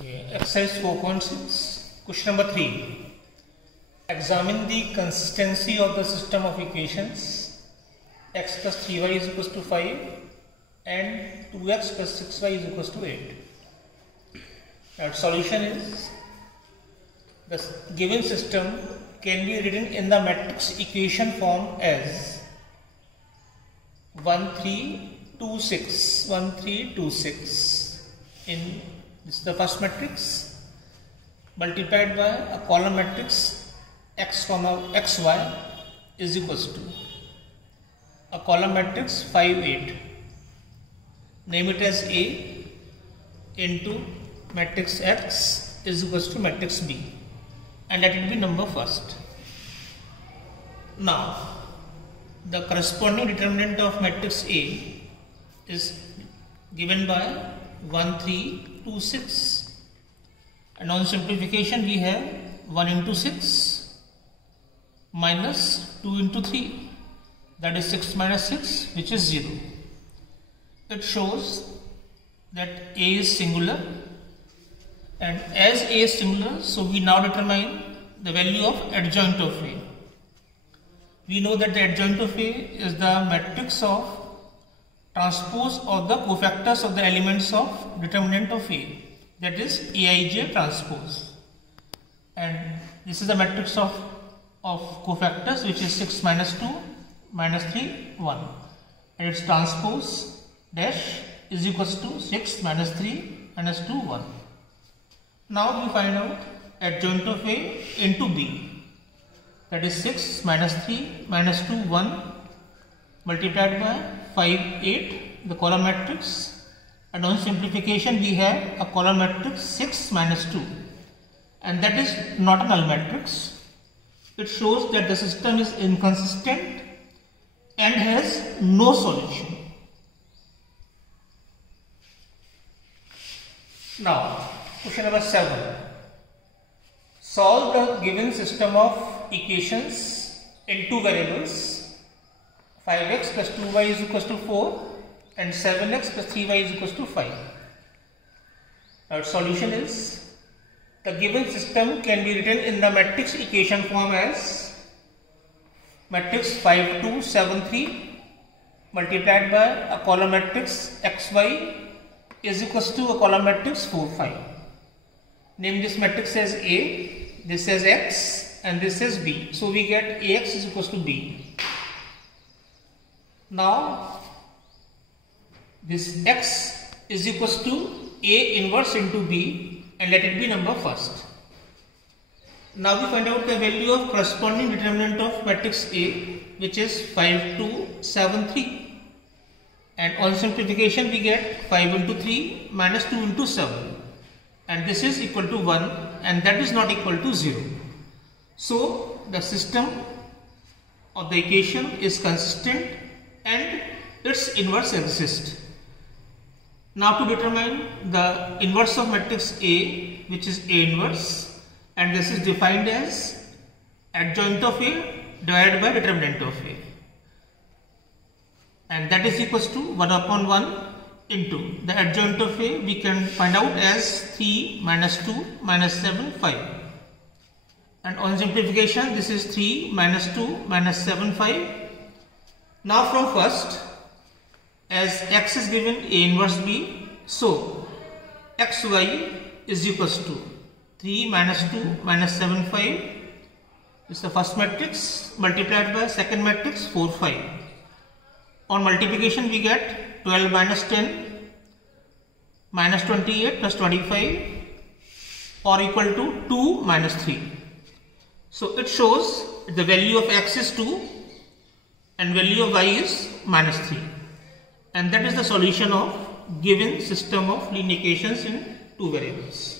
Exercise 4.6, question number 3. Examine the consistency of the system of equations x plus 3y is equals to 5 and 2x plus 6y is equals to 8. Our solution is the given system can be written in the matrix equation form as 1 3 2 6 1 3 2 6 in this is the first matrix multiplied by a column matrix x comma xy is equals to a column matrix 5 8. Name it as A into matrix X is equals to matrix B, and let it be number first. Now the corresponding determinant of matrix A is given by 1 3 2 6, and on simplification we have 1 into 6 minus 2 into 3, that is 6 minus 6, which is 0. It shows that A is singular, and as A is singular, so we now determine the value of adjoint of A. We know that the adjoint of A is the matrix of transpose of the cofactors of the elements of determinant of A, that is Aij transpose, and this is the matrix of cofactors, which is 6 minus 2 minus 3 1, and its transpose dash is equals to 6 minus 3 minus 2 1. Now we find out adjoint of A into B, that is 6 minus 3 minus 2 1 multiplied by 5 8, the column matrix, and on simplification we have a column matrix 6 minus 2, and that is not a null matrix. It shows that the system is inconsistent and has no solution. Now question number 7. Solve the given system of equations in two variables, 5x plus 2y is equals to 4 and 7x plus 3y is equals to 5. Our solution is the given system can be written in the matrix equation form as matrix 5 2 7 3 multiplied by a column matrix xy is equals to a column matrix 4 5. Name this matrix as A, this as X, and this is B. So we get Ax is equals to B. Now this X is equals to A inverse into B, and let it be number first. Now we find out the value of corresponding determinant of matrix A, which is 5 2 7 3, and on simplification we get 5 into 3 minus 2 into 7, and this is equal to 1, and that is not equal to 0. So the system of the equation is consistent and its inverse exists. Now to determine the inverse of matrix A, which is A inverse, and this is defined as adjoint of A divided by determinant of A, and that is equals to 1 upon 1 into the adjoint of A we can find out as 3 minus 2 minus 7 5, and on simplification this is 3 minus 2 minus 7 5. Now from first, as x is given A inverse B, so xy is equals to 3 minus 2 minus 7 5 is the first matrix multiplied by second matrix 4 5. On multiplication we get 12 minus 10 minus 28 plus 25 or equal to 2 minus 3. So it shows the value of x is 2 and value of y is minus 3, and that is the solution of given system of linear equations in two variables.